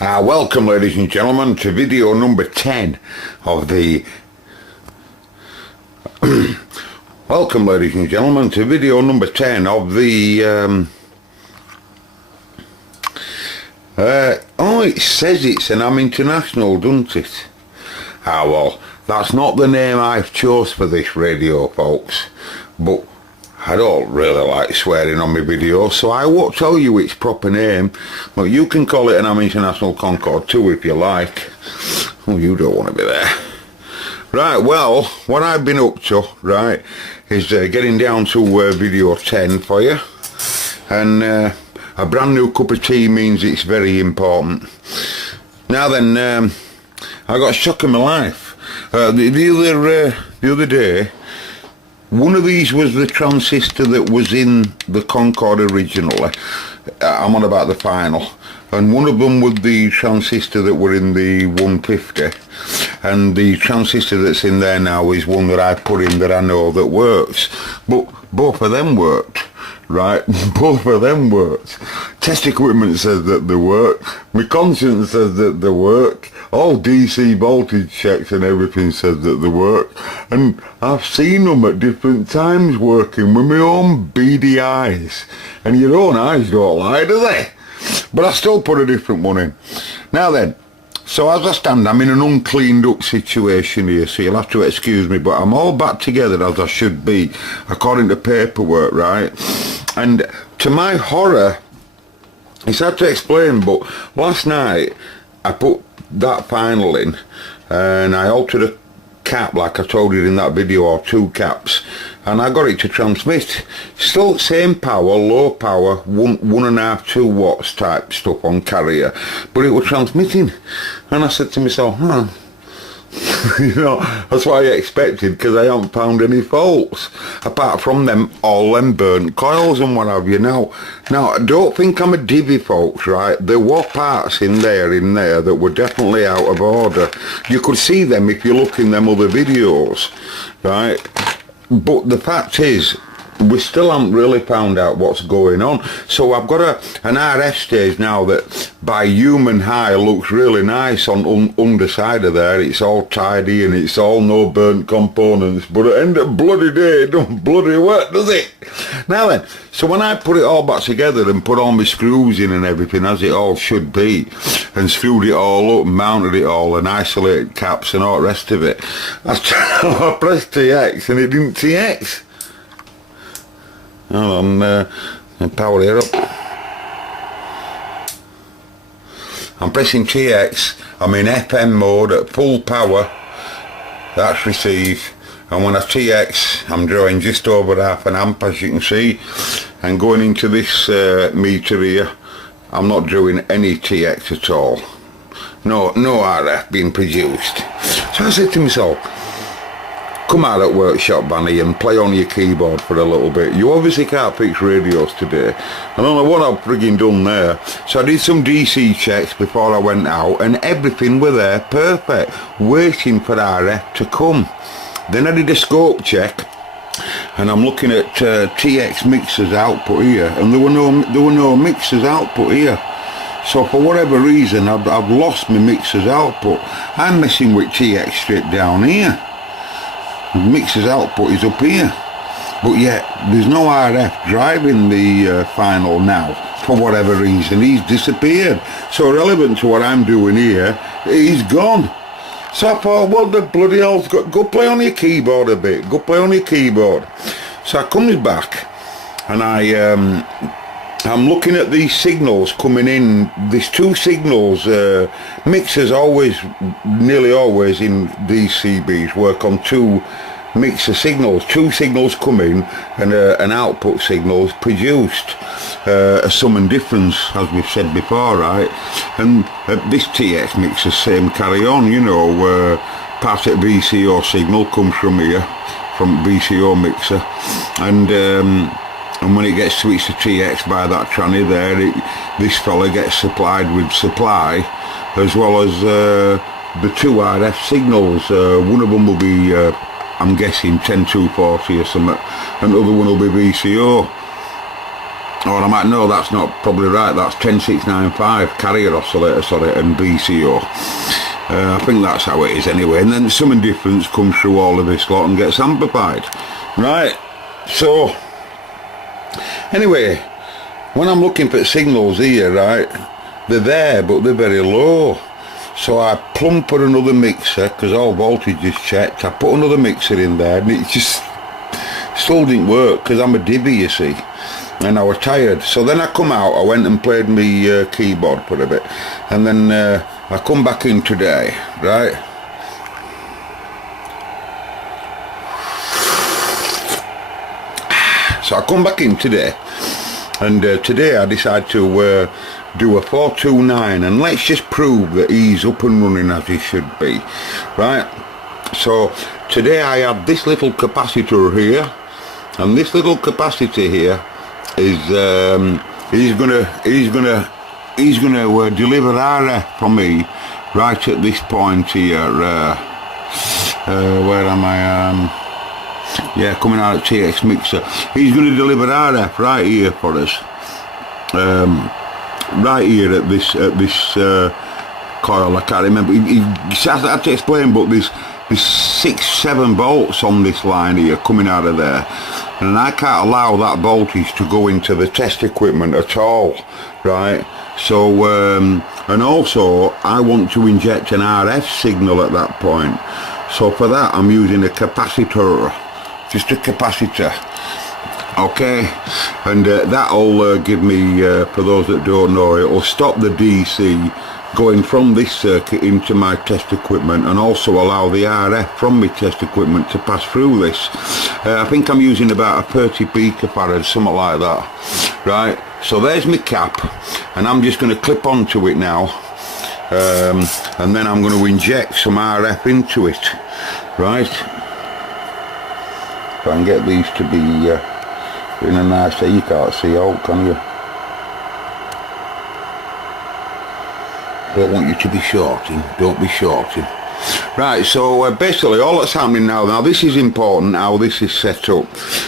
Welcome, ladies and gentlemen, to video number 10 of the welcome, ladies and gentlemen, to video number 10 of the oh, it says it's an Am International, doesn't it? Well, that's not the name I've chose for this radio, folks, but I don't really like swearing on my videos, so I won't tell you its proper name, but you can call it an Am International Concord too if you like. Oh, you don't want to be there. Right, well, what I've been up to, right, is getting down to video 10 for you, and a brand new cup of tea means it's very important. Now then, I got a shock in my life. The other day, one of these was the transistor that was in the Concord originally. I'm on about the final. And one of them was the transistor that were in the 150. And the transistor that's in there now is one that I put in that I know that works. But both of them worked. Right, both of them worked. Test equipment says that they work. My conscience says that they work. All DC voltage checks and everything says that they work. And I've seen them at different times working with my own beady eyes. And your own eyes don't lie, do they? But I still put a different one in. Now then, so as I stand, I'm in an uncleaned up situation here, so you'll have to excuse me, but I'm all back together as I should be, according to paperwork, right? And to my horror, it's hard to explain, but last night I put that final in, and I altered a cap like I told you in that video, or two caps, and I got it to transmit. Still same power, low power, 1.5, 2 watts type stuff on carrier, but it was transmitting. And I said to myself, you know, that's what I expected, because I haven't found any faults apart from them all them burnt coils and what have you. Now don't think I'm a divvy, folks, right? There were parts in there that were definitely out of order. You could see them if you look in them other videos, right? But the fact is, we still haven't really found out what's going on. So I've got an RF stage now that by human eye looks really nice on underside of there. It's all tidy and it's all no burnt components, but at the end of bloody day it don't bloody work, does it? Now then, so when I put it all back together and put all my screws in and everything as it all should be, and screwed it all up and mounted it all and isolated caps and all the rest of it, I pressed TX and it didn't TX. Oh, I'm power it up. I'm pressing TX. I'm in FM mode at full power. That's receive. And when I TX, I'm drawing just over 0.5 amp, as you can see. And going into this meter here, I'm not drawing any TX at all. No RF being produced. So I said to myself, come out at workshop, Banny, and play on your keyboard for a little bit. You obviously can't fix radios today. I don't know what I've frigging done there. So I did some DC checks before I went out, and everything were there perfect, waiting for RF to come. Then I did a scope check, and I'm looking at TX mixers output here, and there were no mixers output here. So for whatever reason, I've lost my mixers output. I'm messing with TX straight down here. The mixer's output is up here, but yet there's no RF driving the final now for whatever reason. He's disappeared. So relevant to what I'm doing here, he's gone. So I thought, what the bloody hell's got? Go play on your keyboard a bit. Go play on your keyboard. So I comes back and I'm looking at these signals coming in. There's two signals. Mixers nearly always in these CBs work on two mixer signals. Two signals come in and an output signal is produced. A sum and difference, as we've said before, right? And this TX mixer, same carry on, you know, part of VCO signal comes from here, from VCO mixer, and when it gets switched to TX by that tranny there, this fella gets supplied with supply, as well as the two RF signals. One of them will be, I'm guessing, 10240 or something, and the other one will be VCO. or I might know that's not probably right, that's 10695 carrier oscillator, sorry, and VCO. I think that's how it is anyway, and then some difference comes through all of this lot and gets amplified, right? So anyway, when I'm looking for signals here, right, they're there but they're very low. So I plump for another mixer, because all voltage is checked. I put another mixer in there and it just still didn't work, because I'm a divvy, you see, and I was tired. So then I come out, I went and played my keyboard for a bit, and then I come back in today, right? So I come back in today, and today I decide to do a 429, and let's just prove that he's up and running as he should be, right? So today I had this little capacitor here, and this little capacitor here is he's gonna deliver RF from me right at this point here. Where am I? Yeah, coming out of TX mixer. He's going to deliver RF right here for us. Right here at this coil. I can't remember. He had to explain, but there's 6-7 volts on this line here coming out of there, and I can't allow that voltage to go into the test equipment at all, right? So and also I want to inject an RF signal at that point. So for that I'm using a capacitor, just a capacitor. Okay, and that'll give me, for those that don't know, it'll stop the DC going from this circuit into my test equipment, and also allow the RF from my test equipment to pass through this. I think I'm using about a 30 picofarad, something like that, right? So there's my cap, and I'm just going to clip onto it now, and then I'm going to inject some RF into it, right? If I can get these to be in a nice, you can't see out, can you? Don't want you to be shorting, don't be shorting. Right, so basically all that's happening now this is important how this is set up.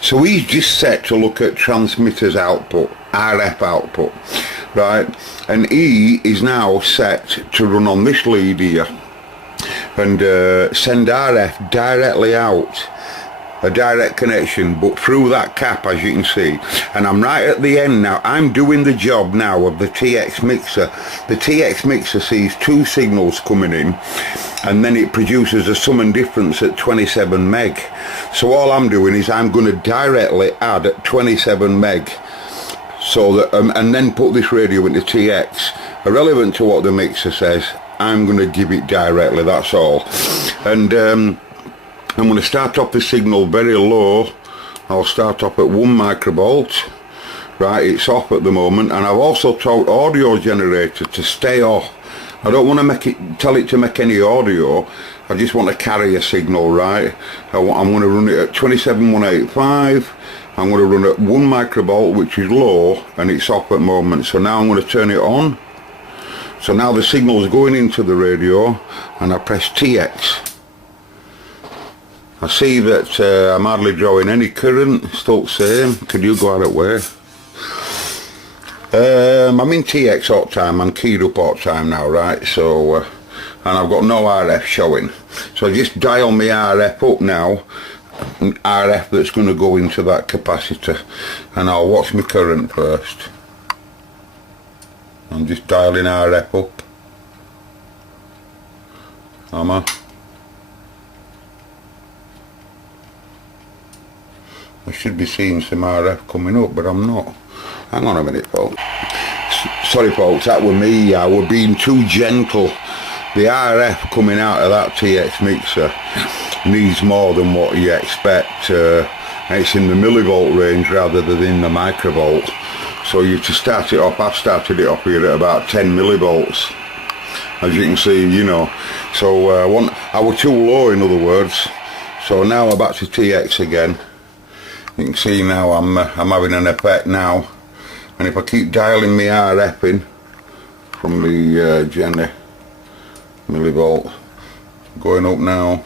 So he's just set to look at transmitters output, RF output, right? And he is now set to run on this lead here and send RF directly out, a direct connection, but through that cap, as you can see. And I'm right at the end now. I'm doing the job now of the TX mixer. The TX mixer sees 2 signals coming in, and then it produces a sum and difference at 27 meg. So all I'm doing is I'm going to directly add at 27 meg, so that and then put this radio into TX. Irrelevant to what the mixer says, I'm going to give it directly, that's all. And I'm going to start off the signal very low. I'll start off at 1 microvolt. Right, it's off at the moment, and I've also told audio generator to stay off. I don't want to tell it to make any audio. I just want to carry a signal, right? I'm going to run it at 27185. I'm going to run at 1 microvolt, which is low, and it's off at the moment. So now I'm going to turn it on. So now the signal's going into the radio, and I press TX. I see that I'm hardly drawing any current, still the same. Could you go out of the way? I'm in TX all the time, I'm keyed up all the time now, right? So, and I've got no RF showing. So I just dial my RF up now, RF that's going to go into that capacitor, and I'll watch my current first. I'm just dialing RF up. Am I? I should be seeing some RF coming up, but I'm not. Hang on a minute, folks. Sorry, folks, that were me. I were being too gentle. The RF coming out of that TX mixer needs more than what you expect. It's in the millivolt range rather than in the microvolt. So you to start it off, I've started it off here at about 10 millivolts, as you can see, you know. So I were too low, in other words. So now I'm back to TX again. You can see now I'm having an effect now, and if I keep dialing my RF in from the Jenny millivolt, going up now.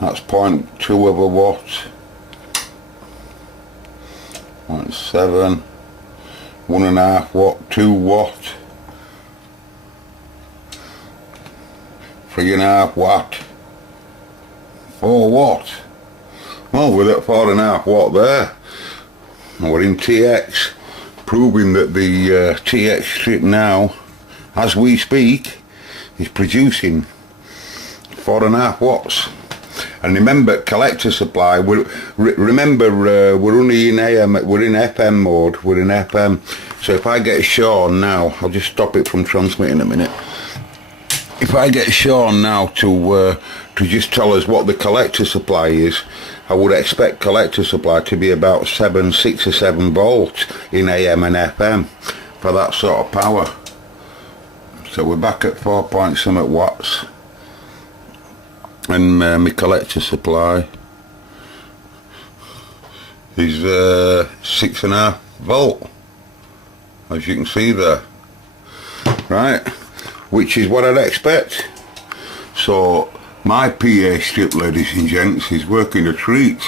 That's 0.2 of a watt. 0.7. 1.5 watt. 2 watt. 3.5 watt. 4 watt. Well, we're at 4.5 watt there. And we're in TX, proving that the TX strip now, as we speak, is producing 4.5 watts. And remember, collector supply. Remember, we're only in AM. We're in FM mode. We're in FM. So if I get Sean now, I'll just stop it from transmitting a minute. If I get Sean now to just tell us what the collector supply is, I would expect collector supply to be about 6 or 7 volts in AM and FM for that sort of power. So we're back at 4 point something watts, and my collector supply is 6.5 volt, as you can see there, right, which is what I'd expect. So my PA strip, ladies and gents, is working a treat.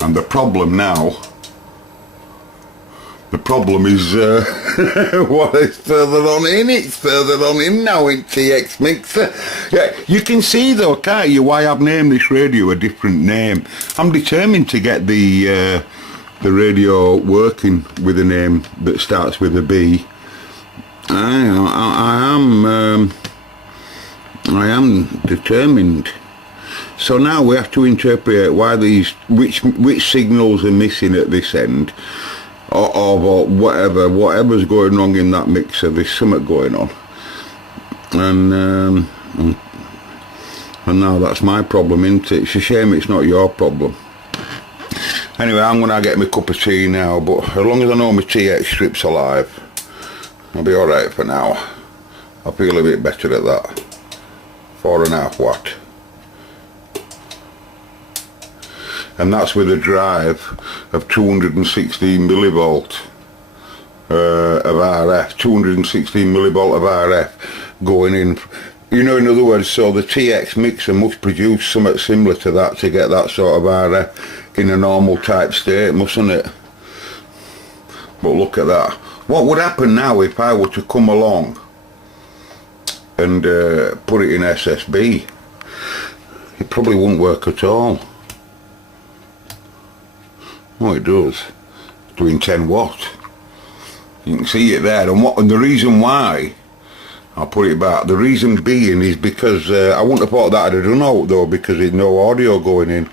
And the problem is what is further on in. It's further on in now in TX Mixer. Yeah, you can see though, can't you, why I've named this radio a different name. I'm determined to get the radio working with a name that starts with a B. I am determined. So now we have to interpret why which signals are missing at this end, or whatever's going wrong in that mixer. There's something going on, and now that's my problem, isn't it? It's a shame it's not your problem. Anyway, I'm gonna get my cup of tea now, but as long as I know my TX strip's alive, I'll be alright for now. I feel a bit better at that. 4.5 watt, and that's with a drive of 216 millivolt of RF, 216 millivolt of RF going in, you know, in other words. So the TX mixer must produce something similar to that to get that sort of RF in a normal type state, mustn't it? But look at that. What would happen now if I were to come along and put it in SSB? It probably wouldn't work at all. Oh, it does. It's doing 10 watt. You can see it there. And the reason why, I'll put it back, the reason being is because I wouldn't have thought that I'd have done out though, because there's no audio going in.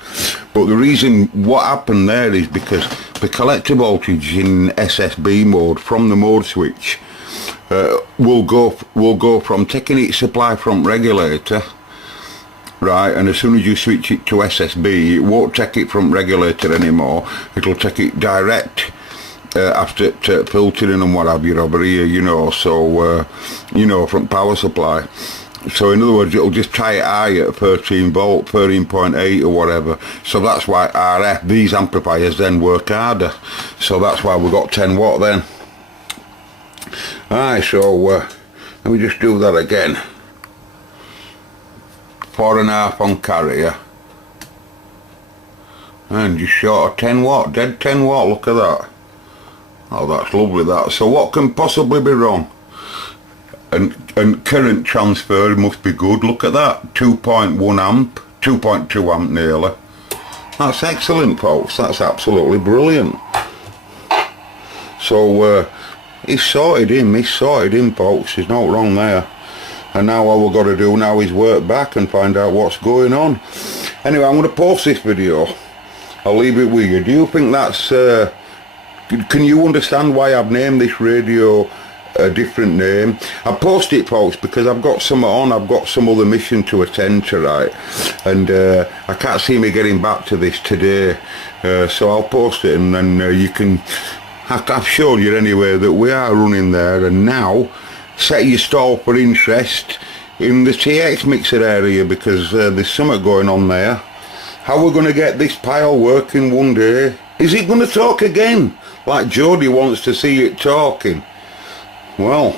But the reason what happened there is because the collector voltage in SSB mode from the mode switch will go from taking its supply from regulator, right, and as soon as you switch it to SSB, it won't take it from regulator anymore. It'll take it direct after filtering and what have you over here, you know. So you know, from power supply. So in other words, it'll just tie it high at 13 volt, 13.8 or whatever. So that's why RF, these amplifiers then work harder. So that's why we got 10 watt then. Alright, so let me just do that again. 4.5 on carrier. And just short of 10 watt, dead 10 watt, look at that. Oh, that's lovely that. So what can possibly be wrong? And current transfer must be good, look at that. 2.1 amp, 2.2 amp nearly. That's excellent, folks, that's absolutely brilliant. So he's sorted him, folks, there's no wrong there. And now all we've got to do now is work back and find out what's going on. Anyway, I'm going to post this video. I'll leave it with you. Do you think that's can you understand why I've named this radio a different name? I post it, folks, because I've got some on, I've got some other mission to attend to, right, and I can't see me getting back to this today, so I'll post it, and then you can, I've shown you anyway that we are running there. And now set your stall for interest in the TX mixer area, because there's something going on there. How we're going to get this pile working one day? Is it going to talk again like Jody wants to see it talking? Well,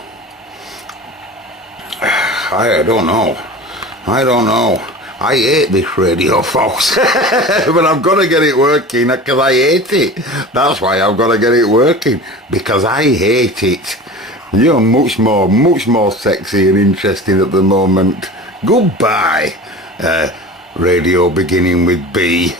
I don't know. I hate this radio, folks. But I've got to get it working because I hate it. That's why I've got to get it working, because I hate it. You're much more sexy and interesting at the moment. Goodbye, radio beginning with B.